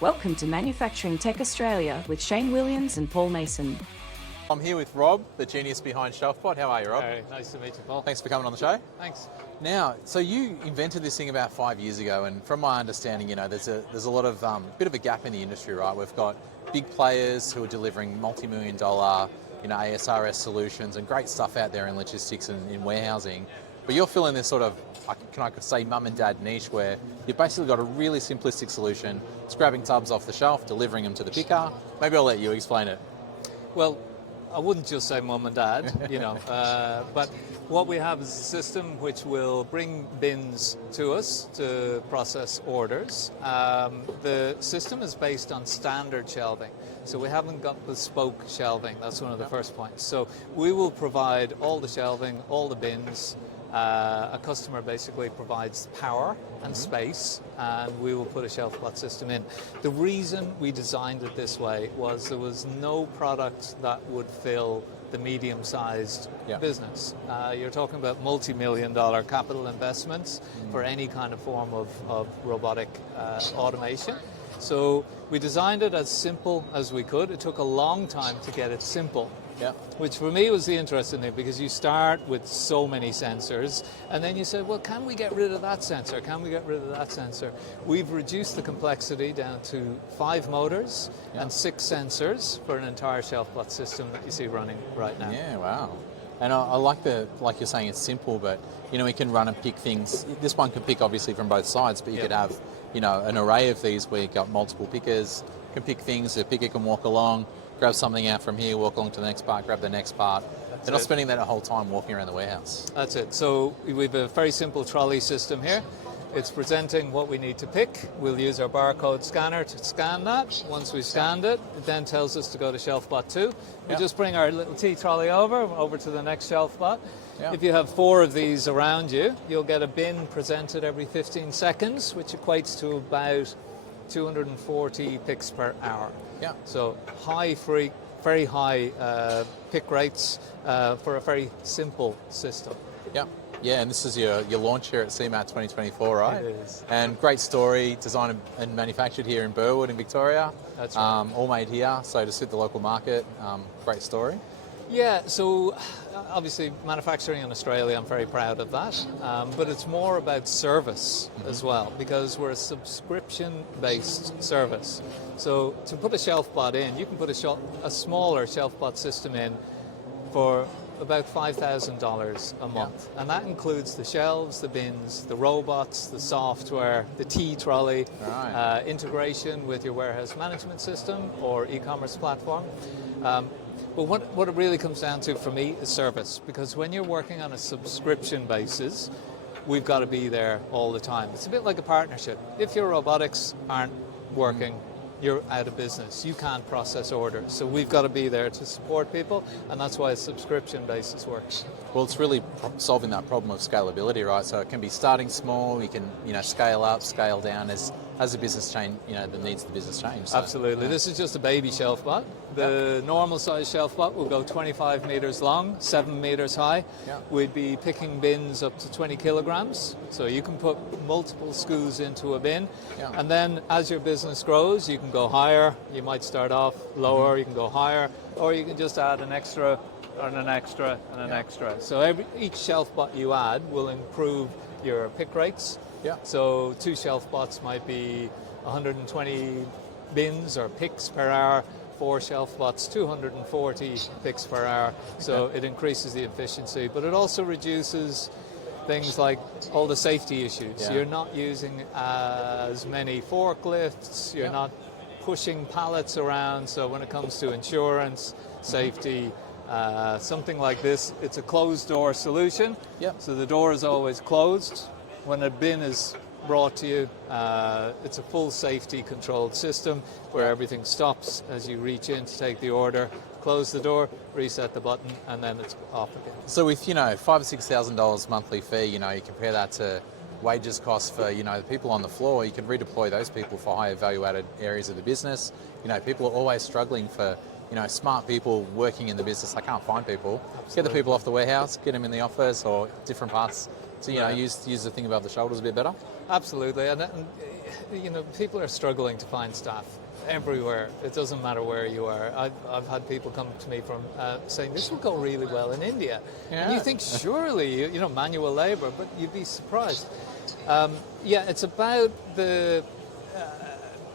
Welcome to Manufacturing Tech Australia with Shane Williams and Paul Mason. I'm here with Rob, the genius behind Shelfbot. How are you, Rob? Hey, nice to meet you, Paul. Thanks for coming on the show. Thanks. Now, so you invented this thing about 5 years ago, and from my understanding, there's a lot of bit of a gap in the industry, right? We've got big players who are delivering multi-million-dollar, ASRS solutions and great stuff out there in logistics and in warehousing. But you're filling this sort of, can I say, mum and dad niche where you've basically got a really simplistic solution. It's grabbing tubs off the shelf, delivering them to the picker. Maybe I'll let you explain it. Well, I wouldn't just say mum and dad, but what we have is a system which will bring bins to us to process orders. The system is based on standard shelving, so we haven't got bespoke shelving. That's one of the first points. So we will provide all the shelving, all the bins. A customer basically provides power and space, and we will put a Shelfbot system in. The reason we designed it this way was there was no product that would fill the medium-sized business. You're talking about multi-million-dollar capital investments for any kind of form of robotic automation. So we designed it as simple as we could. It took a long time to get it simple. Yeah. Which for me was the interesting thing, because you start with so many sensors and then you say, well, can we get rid of that sensor? Can we get rid of that sensor? We've reduced the complexity down to 5 motors and 6 sensors for an entire Shelfbot system that you see running right now. Yeah, wow. And I like like you're saying, it's simple, but we can run and pick things. This one can pick obviously from both sides, but you could have an array of these where you've got multiple pickers, can pick things, the picker can walk along, grab something out from here, walk along to the next part, grab the next part. They're not spending that whole time walking around the warehouse. That's it. So we have a very simple trolley system here. It's presenting what we need to pick. We'll use our barcode scanner to scan that. Once we've scanned it, it then tells us to go to Shelfbot 2. We just bring our little T-trolley over to the next Shelfbot. If you have 4 of these around you, you'll get a bin presented every 15 seconds, which equates to about 240 picks per hour. Yeah. So very high pick rates for a very simple system. Yeah. Yeah, and this is your launch here at CeMAT24, right? It is. And great story, designed and manufactured here in Burwood in Victoria. That's right. All made here, so to suit the local market. Great story. Yeah, so obviously manufacturing in Australia, I'm very proud of that, but it's more about service as well, because we're a subscription-based service. So to put a Shelfbot in, you can put a smaller Shelfbot system in for about $5,000 a month, and that includes the shelves, the bins, the robots, the software, the T-trolley, integration with your warehouse management system or e-commerce platform. But what it really comes down to for me is service, because when you're working on a subscription basis, we've got to be there all the time. It's a bit like a partnership. If your robotics aren't working, you're out of business. You can't process orders. So we've got to be there to support people, and that's why a subscription basis works. Well, it's really solving that problem of scalability, right? So it can be starting small, you can scale up, scale down as the business change, the needs of the business change. So, absolutely. This is just a baby Shelfbot. The normal size Shelfbot will go 25 meters long, 7 meters high. We'd be picking bins up to 20 kilograms. So you can put multiple SKUs into a bin. And then as your business grows, you can go higher. You might start off lower, you can go higher, or you can just add an extra and an extra and an extra. So each Shelfbot you add will improve your pick rates. So 2 Shelfbots might be 120 bins or picks per hour. 4 Shelfbots, 240 picks per hour. So it increases the efficiency, but it also reduces things like all the safety issues. You're not using as many forklifts. You're not pushing pallets around. So when it comes to insurance, safety, something like this, it's a closed door solution. So the door is always closed. When a bin is brought to you, it's a full safety controlled system where everything stops as you reach in to take the order, close the door, reset the button, and then it's off again. So with $5,000 or $6,000 monthly fee, you compare that to wages costs for the people on the floor. You can redeploy those people for higher value added areas of the business. People are always struggling for smart people working in the business. I can't find people. Absolutely. Get the people off the warehouse, get them in the office or different parts. So use the thing above the shoulders a bit better. Absolutely, and you know, people are struggling to find staff everywhere. It doesn't matter where you are. I've had people come to me from saying this will go really well in India. Yeah. And you think surely, you know, manual labor, but you'd be surprised. Yeah, it's about the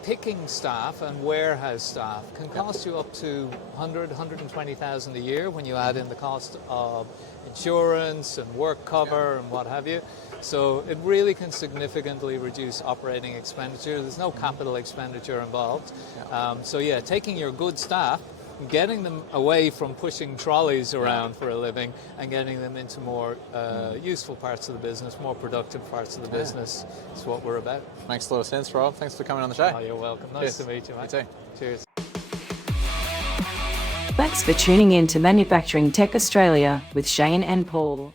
picking staff and warehouse staff can cost you up to 120,000 a year when you add in the cost of insurance and work cover and what have you. So it really can significantly reduce operating expenditure. There's no capital expenditure involved. So yeah, taking your good staff, getting them away from pushing trolleys around for a living and getting them into more useful parts of the business, more productive parts of the business is what we're about. Makes a lot of sense, Rob. Thanks for coming on the show. Oh, you're welcome. Nice to meet you, mate. You too. Cheers. Thanks for tuning in to Manufacturing Tech Australia with Shane and Paul.